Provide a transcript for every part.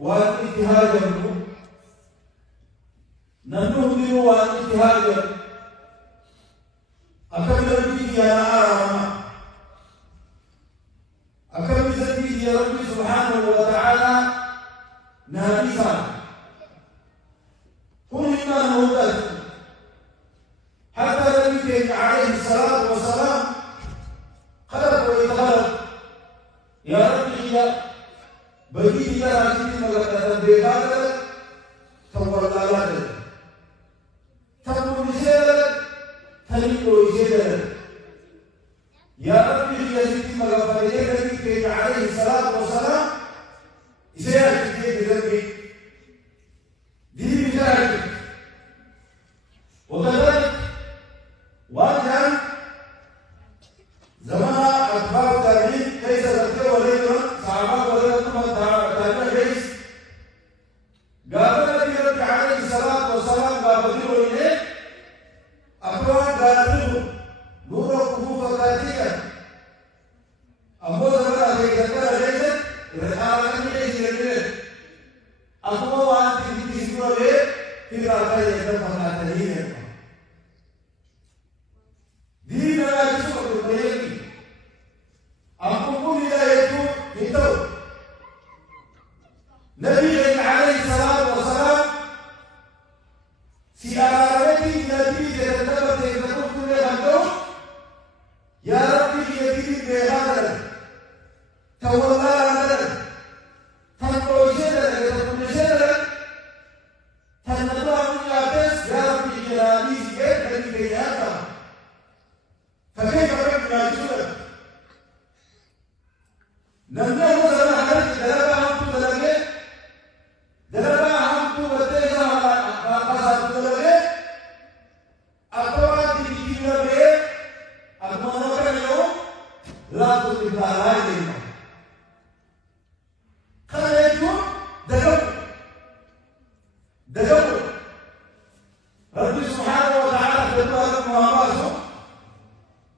والاجتهاد ننهض والاجتهاد أكمل بيدي يا أرام أكمل بيدي يا ربي سبحانه وتعالى نابسا كل إيمان هدى حتى نبيك عليه الصلاة والسلام خلق ويتخلق يا ربي يا بيدي يا ربي مغفرة بيغادر تولى لك تقول بسيرك تنيو بسيرك يا ربي يا سيدي مغفرة نبيك عليه الصلاة والسلام إسيرك بذنبك دي بذلك وكذلك وأيضا زمان أتباع التابعين ليس تذكر وليلا صحابات وليلا تابعين ليس قال النبي عليه الصلاة والسلام قال إليه أقوى قال نور كفوف كاتيا أبو زمان ذكر ليس رحالة ليس ليس أقوى وأنت تسمع له في رأي يدفع التدين دين لا يسوع بالبيان أقول لا يسوع يتو نبي عليه الصلاة والسلام سيارتي نبي تتبع تقول كل هذا يا ربي يدي بهذا تولى هذا تقول شيء تقول شيء تنظر من الأبس يا ربي جلالي سيد نبي بهذا فكيف ربنا يسوع نبي مثلا هذا دلبا هم تدلبه دلبا هم تبتدئ قصاد تدلبه أقوى تجيبه أقوى اليوم لا تطلع عليه خليكم دلبوا رب سبحانه وتعالى تبارك وتعالى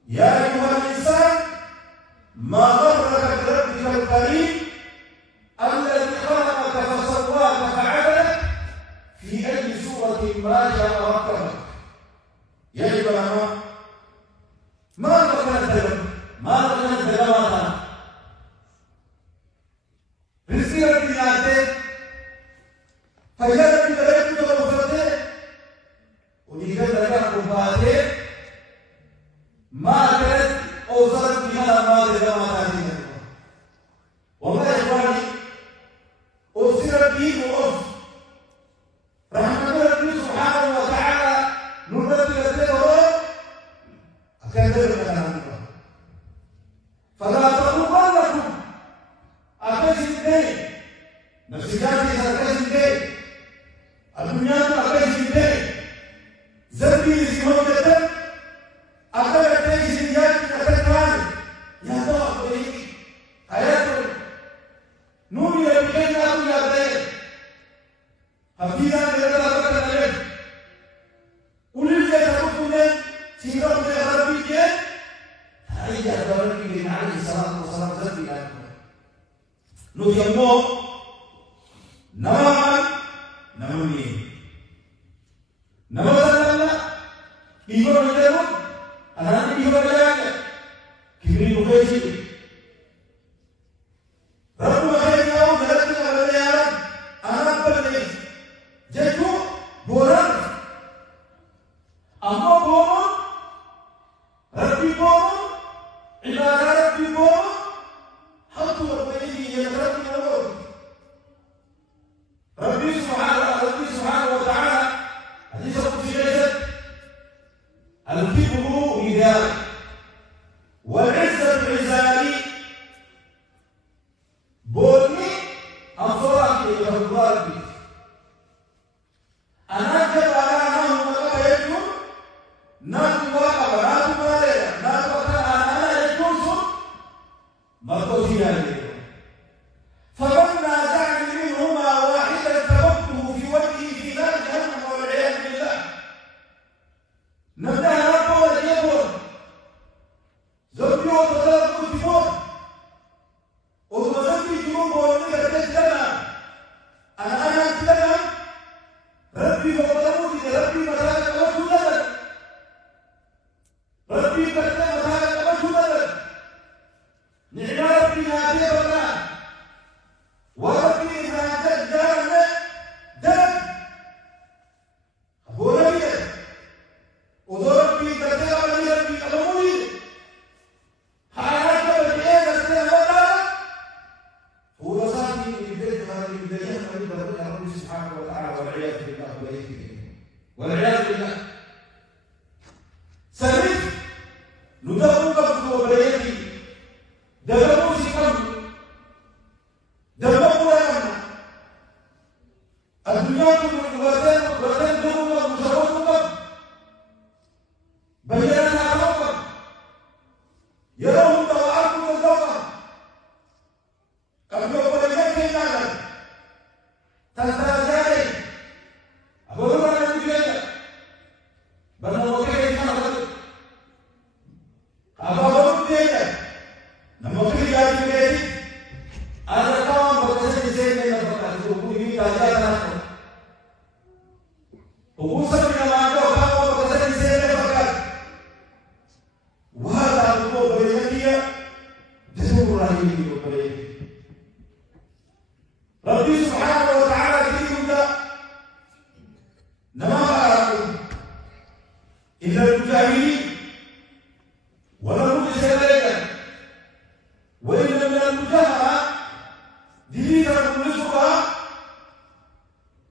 يا أيها الإنسان ما غرك بربك الكريم الذي خلقك فسواك فعدلك في أي سورة ما شاء ركبك يجب أن ما ركنا الدلوات رزق ربي ناتي فإذا ربي درجت وفرته ونيجا درجة قباته ما كانت أوصلت بها ما دلوات هذه والله يا إخواني أوصل به وأوصل رحمة ربي سبحانه وتعالى نرد لديه أكثر من هذا فلا تغرنكم أكثر نفسياتي أكثر الدنيا أكثر زبي زيوجة أكثر يا دعوة حياته نور يبقى الله يا بيه حفيظا لله بكرة ولله تقولون سيرة الغربية هاي يا دعوة عليه الصلاة والسلام زبي نور يمو نمني نموذج إيمان الجنود أنا إيمان الجنود كبري نخيشي رب خير يوم ذلك على يا رب أنا أقبل جيتو بوران أما بوران ربي بوران عبادة ربي بوران حطوا ربي يتربي نبوري ربي سبحانه وتعالى حديث في غيث الكبر إذا والعزة العزالي بولي أنصرك إلى الضرب أنا كتب على أنه مقايدكم ناكو واقع ناكو ماليا ناكو أنا يكونسوا مرضوشي عليكم فمن نازعني منهما واحدا تركته في وجهه في نار جهنم والعياذ بالله نبدأ نربو وجيبون زوجي وتطلق التفور وزوجي جنوب ولك تجدنا في البيت هذه البدايات أيضا ربنا سبحانه وتعالى والعياذ بالله والعياذ بالله. سمعت ندرب قبل بليتي دربوا سكم دربوا لنا الدنيا وتن دربوا مشروطوا بيننا عرفا يرون توعاكم الزوجة قبل بليتي نعلم تنتهي أقول لنا الدنيا بنا وكيف نحن أبغى بيجا نمكن يجي بيجي أنا كمان بقول زين من الفقر تقول يجي تاجر أنا وقول سبنا ما عنده كمان بقول زين من الفقر وهذا هو بيجي جسمه رايح يجي ربي سبحانه وتعالى يقول نما أراكم إلا المجاهدين ولم يسلك وإن من المجاهرة دينا كلها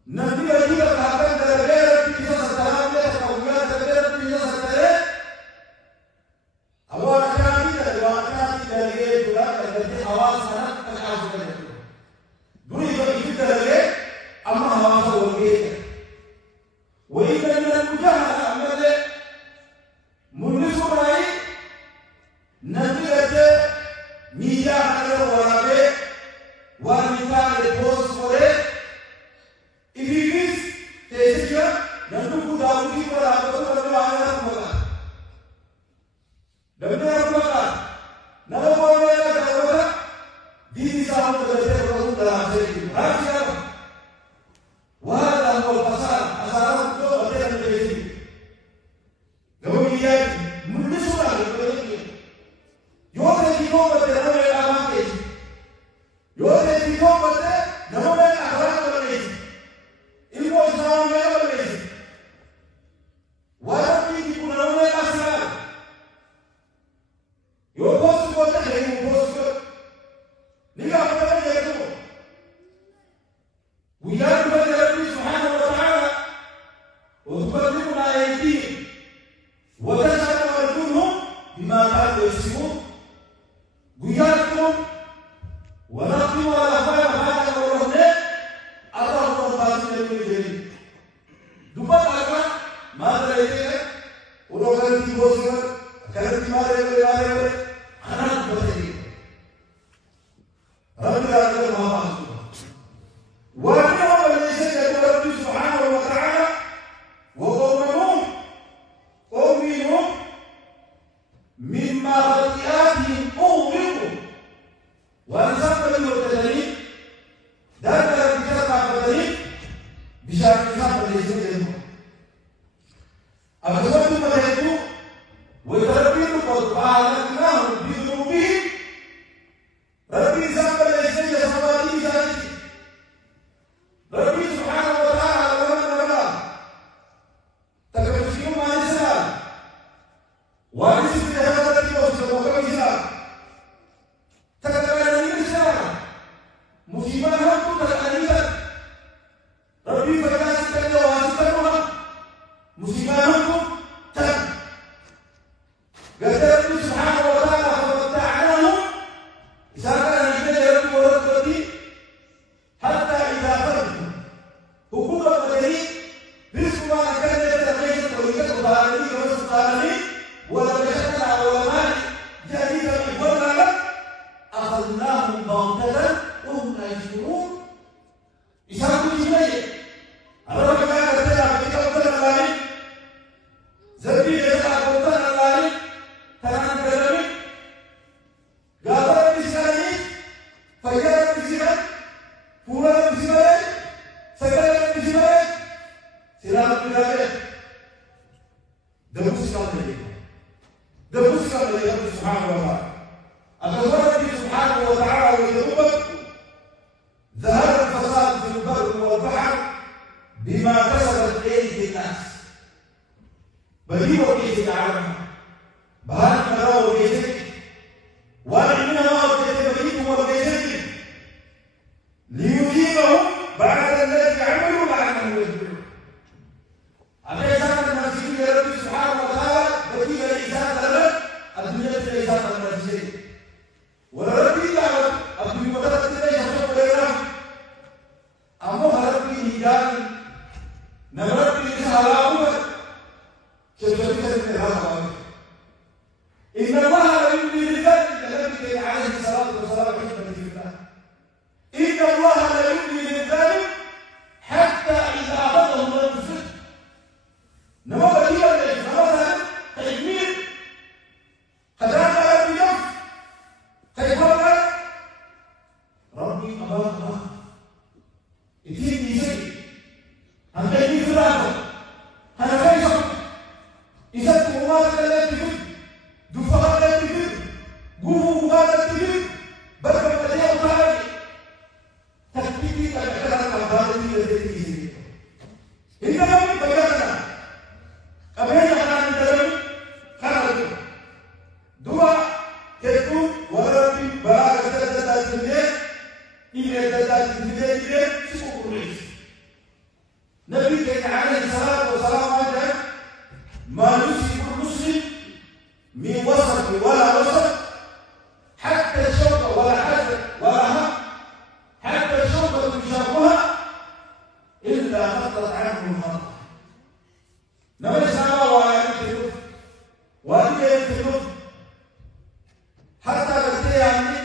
نبي أجيب هذا الدرجة في جزء السلام له أولاد الدرجة في جزء السلام أول كلامي درجة جولا درجة أواز أنا أشوف كذا دوني يجيب درجة أما أواز وجهه وإن من المجاهرة أمله منسوبة نبي أجى مياه على ورابه وارميكان البوس فوره إبليس تيجي نبي كداوي برابر ولا على المولا دبنا ربنا نبغى ولا دبنا دين سامو تجسد رسول الله هذا وهذا هو الفساد أسرار تو أتى نبي دبنا يجي منسوبة يوسف يقوم بالتنمية الأمامية يوسف يقوم بالتنمية الأخلاق والميز الموسم والميز وربي يكون لنا الأسرار يوسف والتحريم يوسف نقع فتاة يكتب ويجب ربي سبحانه وتعالى وتبلغنا أيديهم وتشهد أرجلهم بما كانوا يكسبون بياتكم ونقيم على هذا ورهنه الله الباطل الجليل دبا على ما دريته ورغم تيوسر كلام ما دريته أنا بتدري رب العالمين ما بعده وأنا وليس ربي سبحانه وتعالى وقومهم قومهم مما خطيئاتهم أغرقوا وأنسان بني وتدري ذاك الكتاب عبدالي بشار الكتاب الذي أخذت مدهته وتربيت فأهلكناهم بذنوبهم ربي ذنب الذي يسمى ذلك ربي سبحانه وتعالى لنا تكفيهم عن الإسلام وأنسوا هذا اليوم وكمثال تكلم الإسلام مصيبة هم تكلمت ربي فكاس كذا واسكتها مصيبة هم تك قدر ربي سبحانه وتعالى فمتعناهم إذا كان يجد ربي ورد حتى إذا فرد حقوق المدني رزق ما كان يتغير طريقة الظالمين والسلطانين ولو يشتغل على علماء جديدة بالفضل أخذناهم بغتة وهم لا يشعرون يسامحوا شوية أنا كمان أتلا بكتاب الله زبي يسعى قوتنا الله تنام كلامي قابل بسكاني فجأة بسكان فورا بسكان سكان بسكان سلام بسكان دموس كامل دموس كامل يا رب سبحانه وتعالى أخبر ربي سبحانه وتعالى ويقول ظهر الفساد في البر والبحر بما كسبت أيدي الناس بجيبوا كيس العالم بهان مراو كيسك وأنا ما بجيبوا بجيبوا كيسك عنه يدبره عليه زمن المسيح يا ربي سبحانه وتعالى بديل الإنسان لنا الدنيا الإنسان المسيح وربي يعلم أبي مدرسة ليس شو غيره أما ربي هيجان نبربي سهلامه شفتك من هذا إن الله لا يملي للذنب النبي عليه الصلاة والسلام حكمة في الله إن الله لا يملي للذنب حتى إذا أخذه من الفسق نما بديلا ليش مثلا تجميل خدام ربي يوم تجمل ربي أباك يتيم يسكي أنت يجي فراغ أنا خيشك إذا تقومات التي تفيد دفعات التي تفيد قومات التي تفيد بركة التي أطلعي تكتيكي تكتلت الأخبار التي تفيد إنما من بياننا أبين أنا من درمي خرجوا دعاء تكون وربي بارك تدل الدنيا إلى تدل الدنيا إلى سوق الرئيس نبي كان عليه الصلاة والسلام عنده ما يصيب المسلم من وسط ولا وسط حتى الشوكة ولا حسد ولا هم حتى الشوكة تشابهها إلا خطت عنه الخطأ نبي سامع ويكتب ويكتب حتى بس يعني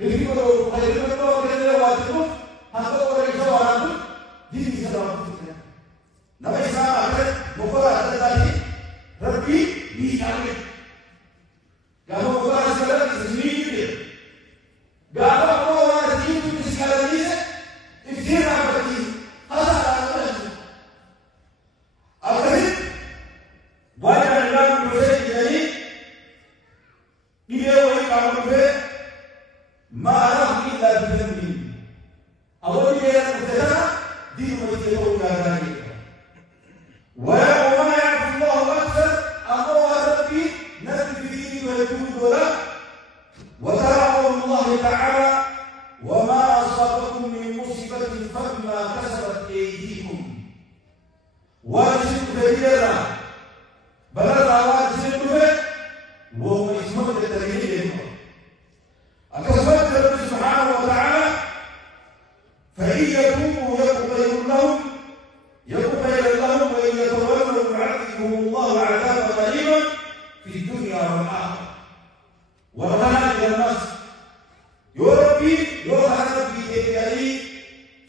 يقولوا خيروا كذا ويكتب هذا هو الجواب دي سلام نبي سامع مفرد هذا ربي بيجعله قالوا مفرد سلام زميلي قالوا هو نتيجة الإسكالية افتير عبدي هذا على وجه أبدا وانا الإمام الحسين يعني إلى ويقع به ما أراه إلا بذنبه أول يوم مبتدأ دين ويتيبه كذلك وما يعرف الله أكثر أمر ربي نبي فيه ويجود له وترى الله تعالى وما أصابكم من مصيبة فبما كسبت أيديكم وأشد كبيرا بلد عواد سنبه وهو اسمه التغيير أكسبت رب سبحانه وتعالى فإن يتوبوا يكن خيرا لهم وإن يتولوا يعذبهم الله عذابا قريبا في الدنيا والآخرة ورغنا إلى الناس يربي بإيجاري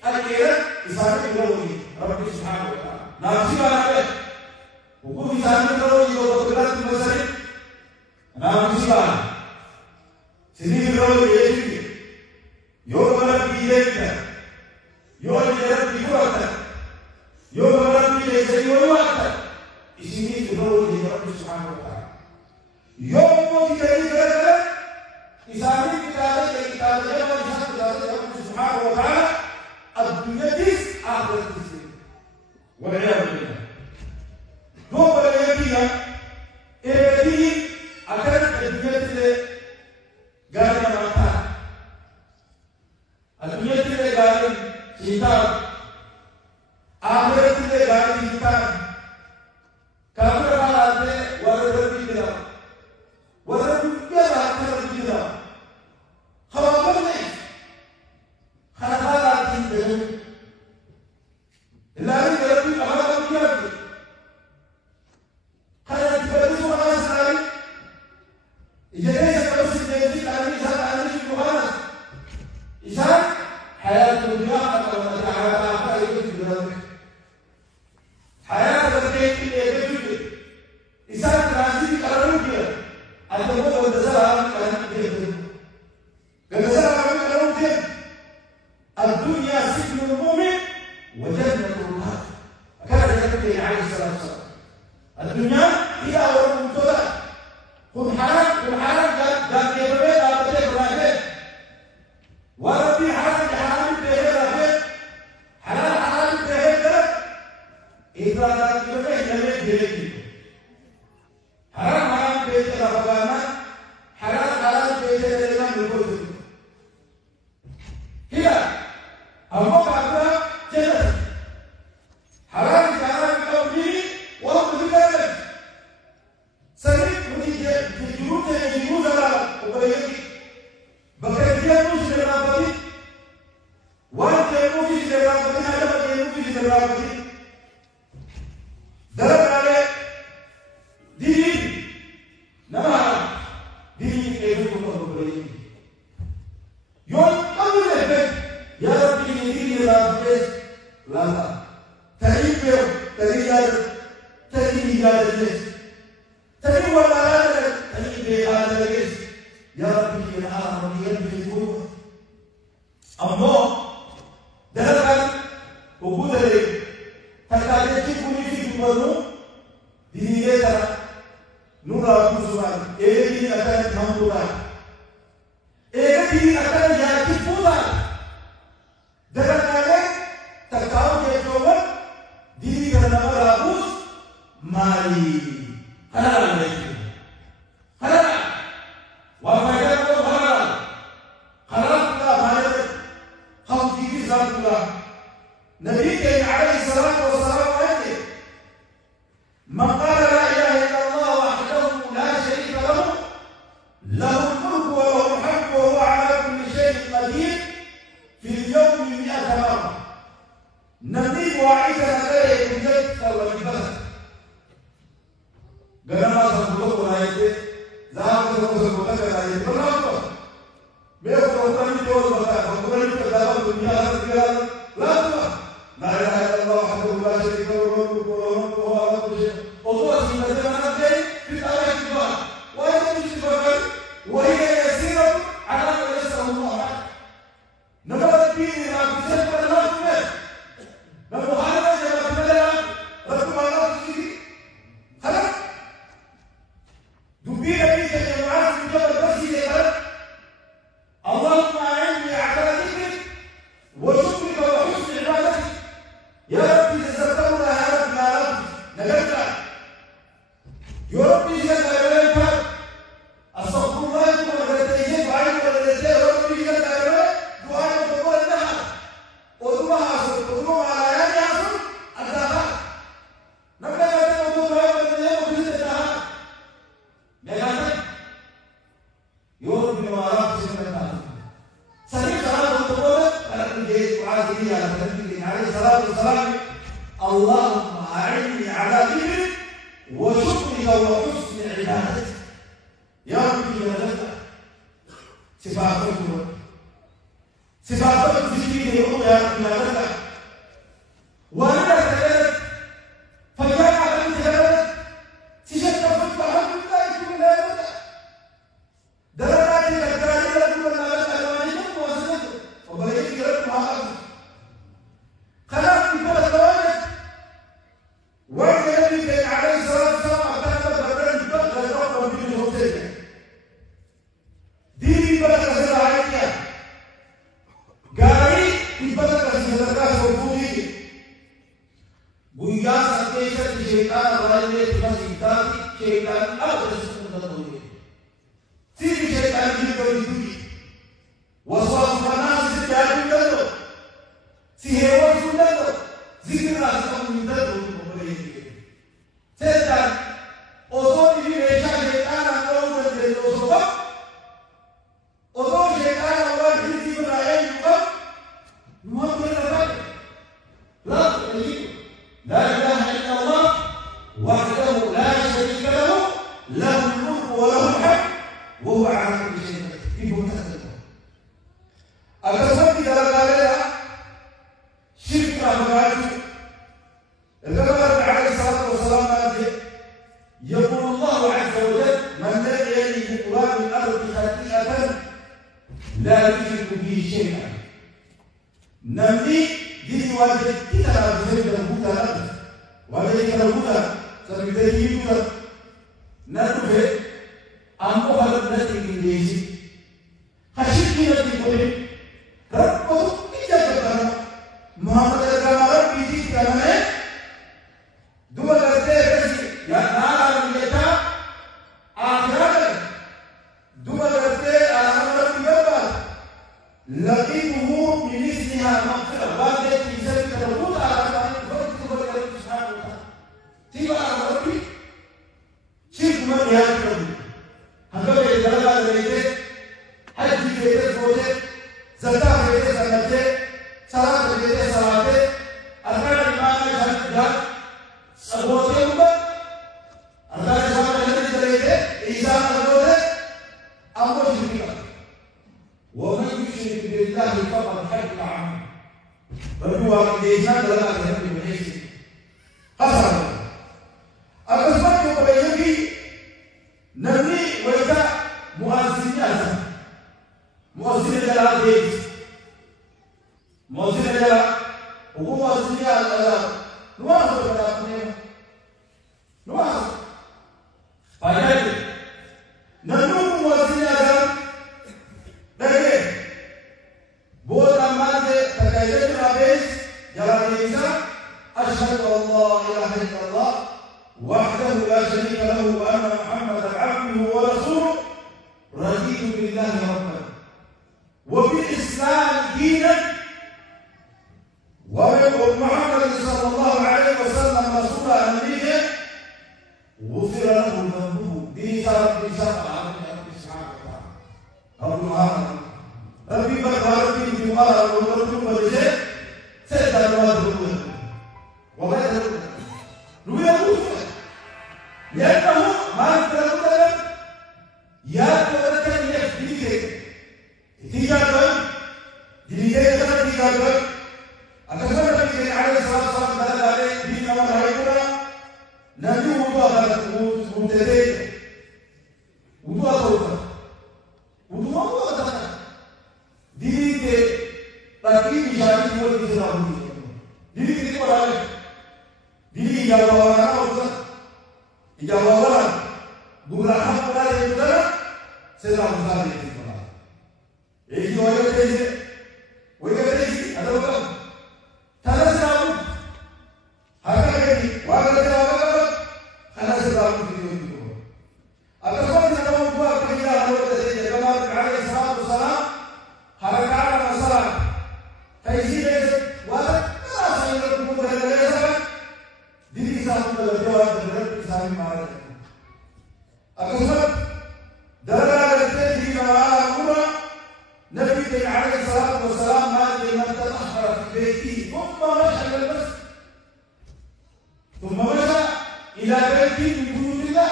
الكيرة إسامة الرولي رب سبحانه وتعالى نفسي على وقوم إسامة الرولي وبطلات المساري نفسي على سنين الرولي يجري يوم ربي إليك يوم ربي فرطك يوم ربي ليس ويوعدك اسمي الرولي رب سبحانه وتعالى يوم يجري فرطك إسامة كتابة رب سبحانه وتعالى الدنيا تيس آخر تيس والعياذ بالله دوبر اليقين إبدي أكثر الدنيا تيس قال ما الدنيا تيس قال شيطان آخر تيس قال شيطان كافر قال ورد بيدنا ورد بيدنا خرابني خرابات الدنيا لا يربي أمام يربي خرابات الدنيا ما ساري إذا كان سيدي على إنسان على شيء مهان إنسان حياة الدنيا أو متاعها الرابطي درب عليه دين نما دين كيف يكون بريء يوم أول البيت يا ربي دين الرابطي لا تريب تريجال تريجال الناس تريب ولا هذا تريب هذا الناس يا ربي يا ربي يلبي الجوع أما درب وجود لي تكاد تكون في جمانو دينيتا نورا كوسوان إيه أكان ثامبورا إيه أكان ياكي بودا درنالك تكاو كيفوان ديني كرنا رابوس مالي حلال عليك حلال وفايدة كو حلال حلال كلا مالك هم تيجي زمان كلا نبي كريم عليه الصلاة والسلام عليه من قال لا إله إلا الله وحده لا شريك له له الملك وله الحمد وهو على كل شيء قدير في اليوم 100 مرة نبي وعيسى نبي كنت والبلد قالنا سبحانه وتعالى ذهب سبحانه وتعالى برافو بيقول ربنا يقول ربنا يقول الدنيا لا إله إلا الله وحده لا شريك له الملك وله الحمد وهو على كل شيء وهو سيدنا في الآية الكبرى وهي مشركة وهي يسيرة على ما يسر الله عنه نبغى الدين ما بيسبب الله فيه نبغى هذا ما بيلا ربنا الله فيه خلاص دبينا بيك يا جماعة في جبل بس يا اللهم أعني على ذكرك وشكرك وحسن عبادتك يا ربي تسترنا يا رب يا رب نجدنا يا ربي جل وعلا أستغفر الله ولديه بعين ولديه يا ربي جل وعلا دعاء وقول لها ودعاء على يد عصر الدعاء نبدأ بدعاء ولديه وبيد الدعاء نجدنا يا ربي ما رب سمعنا سمعت صلاة الطول على الجيش وعازمي على النبي عليه الصلاة والسلام اللهم أعني على ذكرك وشكرك وحسن عبادتك يا ربي يا رب صفاتك تشكيني يا رب يا رب وأنا أتكلم فجاء على الجلال تشكى فتح الحمد لله كل لا درجات الكرامة لكم الألوانكم وسنتم وبريك لكم هذا خلاص في بلد الواجب وجه النبي عليه الصلاة والسلام أتانا بدرن بلد الرحمة بدون حسين دين بلد الزراعية قاري في بلد الزراعية وفودي بويا سكيشة الشيطان والله تفسيرات الشيطان أبدا سكون سيدي شيطان يقول وصف الناس يقولوا سيهوا سنة ذكر أسماء من ذلك سيدنا أصول في رجال شيطان أقول من ذلك أصول شيطان أقول في ذلك رأي يقول ما بين لا لا إله إلا الله وحده لا شريك له له الملك وله الحمد وهو على كل شيء في منتهى القسم إذا قال شرك أمراض النبي عليه الصلاة والسلام يقول الله عز وجل من لم يلد تراب الأرض خطيئة لا يشرك به شيئا نمي دي واجد كتاب زيد الهدى وليس الهدى سبيل الهدى نرفع أمو هذا الذي يجي خشيتي التي تقول ربه إجابة محمد الرمار بيجي كلامه دول الرجال يا نار الجتا آخر دول الرجال آخر بيجوا لقيه بمثلها مغفرة بعد ذلك تقول على فرق تقول سبحانه وتعالى تبع ربي شيء من يهاجم هذا اللي ودوا دينا دلنا كده بيمشي أصلا أقسمت يوم نبني ويتا مؤذن أزم مؤذن جلال بيت مؤذن جلال وهو مؤذن جلال نواصل كلامنا نواصل فايدة نبني مؤذن أزم لكن بود أمانة تكايد الأبيس جلال بيت أشهد أن لا إله إلا الله وحده لا شريك له وأن محمدا عبده ورسوله رضيت بالله ربا وبالإسلام دينا وبمحمد صلى الله عليه وسلم رسولا نبيا غفر له ذنبه بشرف ربي سبحانه وتعالى ربي بكر ربي جمال وربي بجد سيدنا الله وغير ذلك لأنه ما يتردد يتردد يفتيك تيجان دليل تيجان أكثر النبي عليه الصلاة والسلام قال عليه دين ما هيكون نبي وضع مبتدئ وضع توبة وضع وضع دليل تركيب إشارة مول كذا دليل كذا diri jawaban apa? Jawaban bukan apa yang betul, sedang betul itu betul. Ini orang ini ada apa? Tanah sedang, harga ini, warga sedang, tanah sedang itu. Atas apa sedang buat kerja orang ini? Jemaat Nabi Sallallahu Alaihi Wasallam, harga masalah. Kaisi warga saya nak buat diri satu berdoa terhadap Islam marah. Akhirnya dalam diri nama Nabi Alaihi Wasallam mati mentahhar fi baiti, ثم مشى إلى بيت من بيوت الله.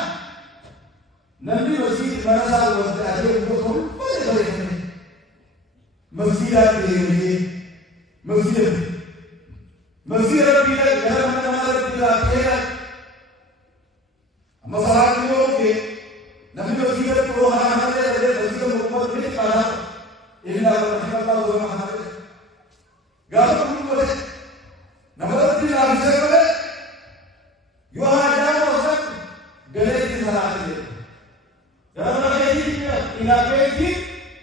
Nabi masjid mana wazir betul, mana boleh masjid masjid مسيرة بلا جهر من مالك بلا خيرة مسارات اليوم في نبي مسيرة كلها هذا مسيرة مقبل من كذا إلا رحمة الله ومحمد قالوا كل وقت نبض بلا مسيرة يوها جام وصل قلت سرعة قالوا إلى بيت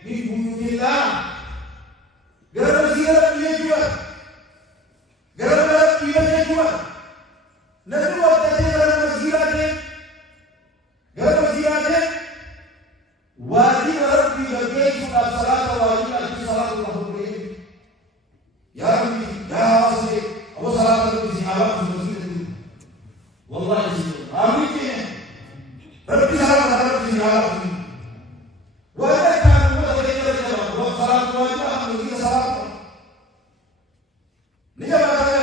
من بيوت الله قالوا مسيرة بلا جوار gara-gara pilihannya cuma nanti waktu dia dalam masjidnya gara masjidnya wajib harus dibagai sunnah salat wajib harus salat Allahumma ya Rabbi ya Rabbi Abu salat di awal masjid itu wallahi amin Rabbi salat di awal wajib kan mudah kita jawab salat wajib harus salat ni apa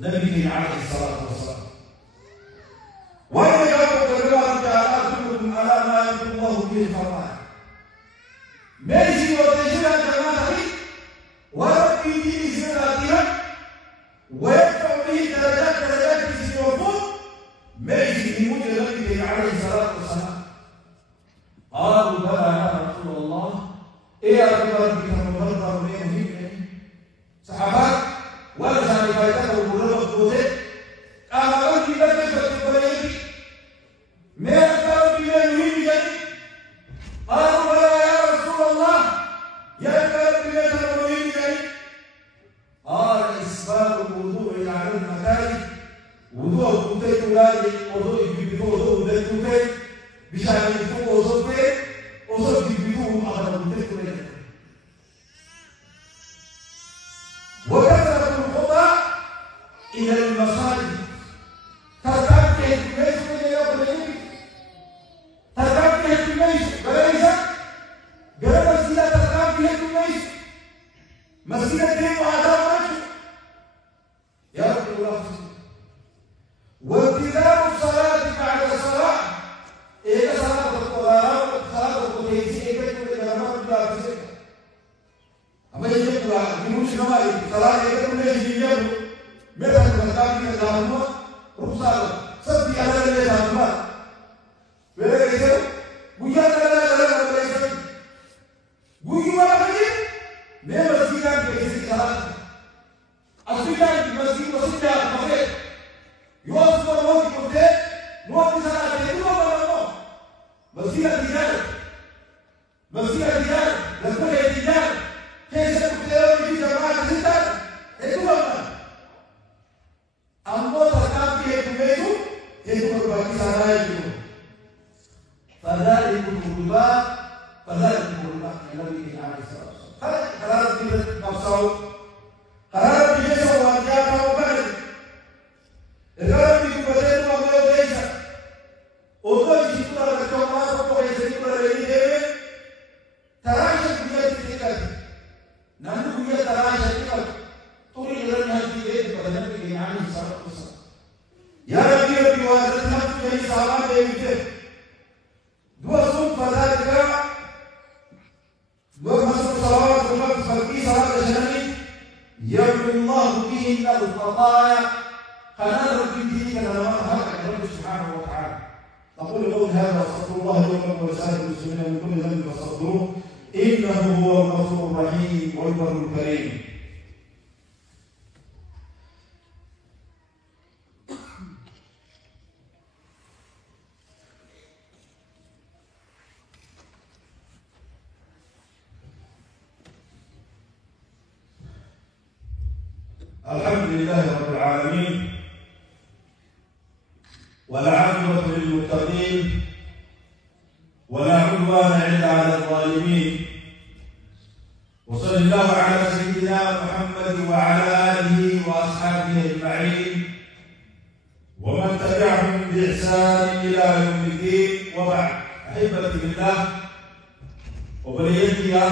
Nabi alaihi salatu wasallam. Wa yaqulu ta'ala kullukum ala ma yaqulu bihi farman. Meji wa tejira jama'ati wa rabbi dini siratiha wa yaqulu bihi darajat ولادي وضوء يجيبوا وضوء ذلك بشأن يفوق وصفه وصف يجيبوهم أغلب ذلك وكثرة الخطى إلى المصائب تركب في الكميس من يوم اليوم تركب في الكميس وليس قرب مسيلة تركب في الكميس مسيلة دين وعذاب رجل يا رب الله وابتداء الصلاة بعد الصلاة إيه صلاة القرآن صلاة القدس إيه كل كلام الله في سكة أما يجب يموت نمائي صلاة إيه كل يجب ماذا تنقل من الزامنة رسالة سبي على الزامنة ولا يجب بيجان لا يجب بيجي ولا بيجي ما مسجدان كيسي صلاة أسجدان مسجد وسجدان مفيد يوصف الوقت مفيد نوع صلاة يجب ولا مسجد الرجال مسجد الرجال لكل الرجال كيف تقدر في جماعة الرجال يجب ولا أمور تكام في الكمية يجب الباقي صلاة يجب فذلك القربات الذي عليه الصلاة والسلام قرار في نفسه قرار في جسمه وأنجابه وبلده قرار في كبدته وأنجابه ليس وقال يشكر لك الله وقال يشكر لك تراشد بيدك نحن بيد تراشد تريد أن هذه بدنك عليه الصلاة والسلام يا ربي وأنت نفسك يا سلام بيدك دوا صوم فذلك ومسك صلوات ومسك فرقي صلاة الجنة يغفر الله به الخطايا فنظر في دينك لما هلك رب سبحانه وتعالى أقول قول هذا واستغفر الله لي ولكم ولسائر المسلمين من كل ذنب فاستغفروه إنه هو الغفور الرحيم والبر الكريم. الحمد لله رب العالمين والعاقبة للمتقين ولا عدوان إلا على الظالمين وصلى الله على سيدنا محمد وعلى آله وأصحابه أجمعين ومن تبعهم بإحسان إلى يوم الدين وبعد أحبتي بالله وبليتي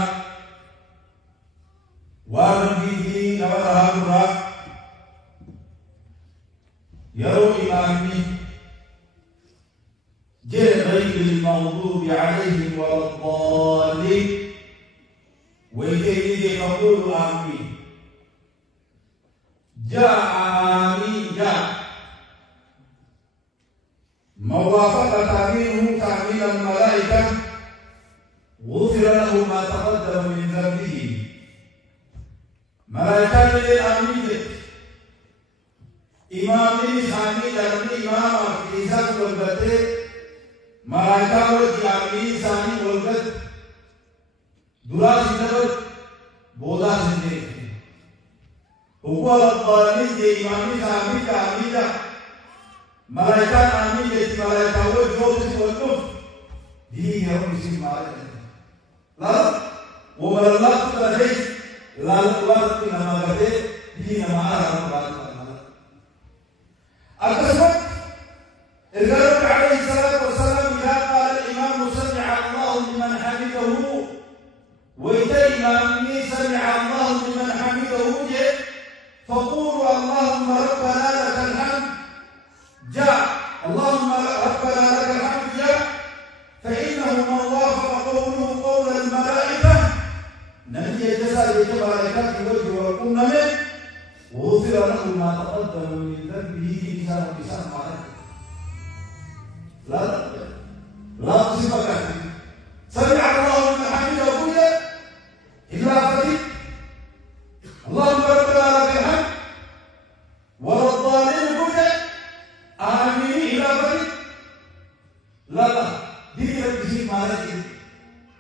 ومن فيه نبرها برا يروا إمامي جاء غير المغضوب عليهم ولا الضالين وكيف يقول آمين جاء آمين جاء موافقة تأمينه تأمين الملائكة غفر له ما تقدم من ذنبه ملائكة للآمين إمامي سامي لرمي إمام إيسان والبتة ملائكة والجامعي سامي والبت دراس النبت بودا سنده هو القائل دي إمامي سامي كاميدا ملائكة آمين جيت ملائكة والجوز والنف دي يوم يسيب ملائكة لا ومرلات تلحيث لا الوقت نما قده دي نما آرام بعد القسمة الرسول عليه الصلاة والسلام إذا قال الإمام سمع الله لمن حمده وإذا إمامي سمع الله لمن حمده فقولوا اللهم ربنا لك الحمد جاء اللهم ربنا لك الحمد جاء فإنه من وافق قوله قول الملائكة نبي جزاء الملائكة الوجه والقمة وغفر له ما تقدم من ذنبه لسان ملائكة لا تصيبك سمع الله لمن حمده كله إلا فتك اللهم ربنا لك الحمد ولا الضالين كله آمين إلى فتك لا دي رب ملائكة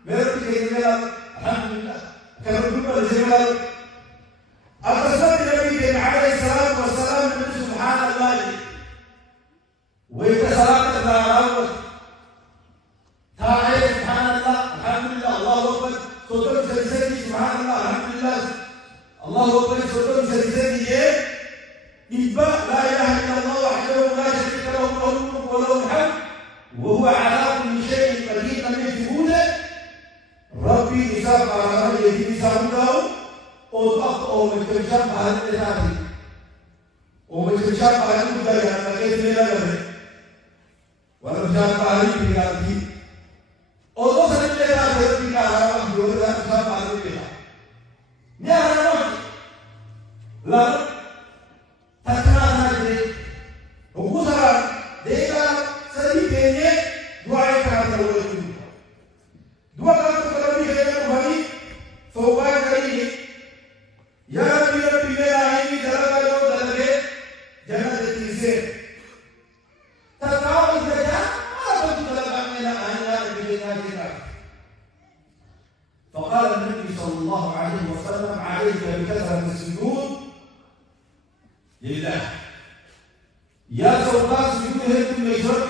मेरे के लिए अल्हम्दुलिल्लाह करूँ पर जिम्मेदार अब रसूल नबी के अलैहि सलाम व सलाम ने सुभान अल्लाह سيلا لنا ولا بجاب علي بيجاتي أوه سنجد هذا بيجا يقول لا بجاب علي بيجا نيارا لا تكنا نجد وقصرا ديكا سدي كيني دعاء كذا تقول دعاء كذا تقول كذا مهمي فوقا كذي يا ربي ربي ميلا هني جلبا لو دلبي جنة تيسير تكاو إذا ما بنت دلبا ميلا هني ربي جنة فقال النبي صلى الله عليه وسلم عليك بكثرة السجود لله يا سوقات سجود هل من يشرب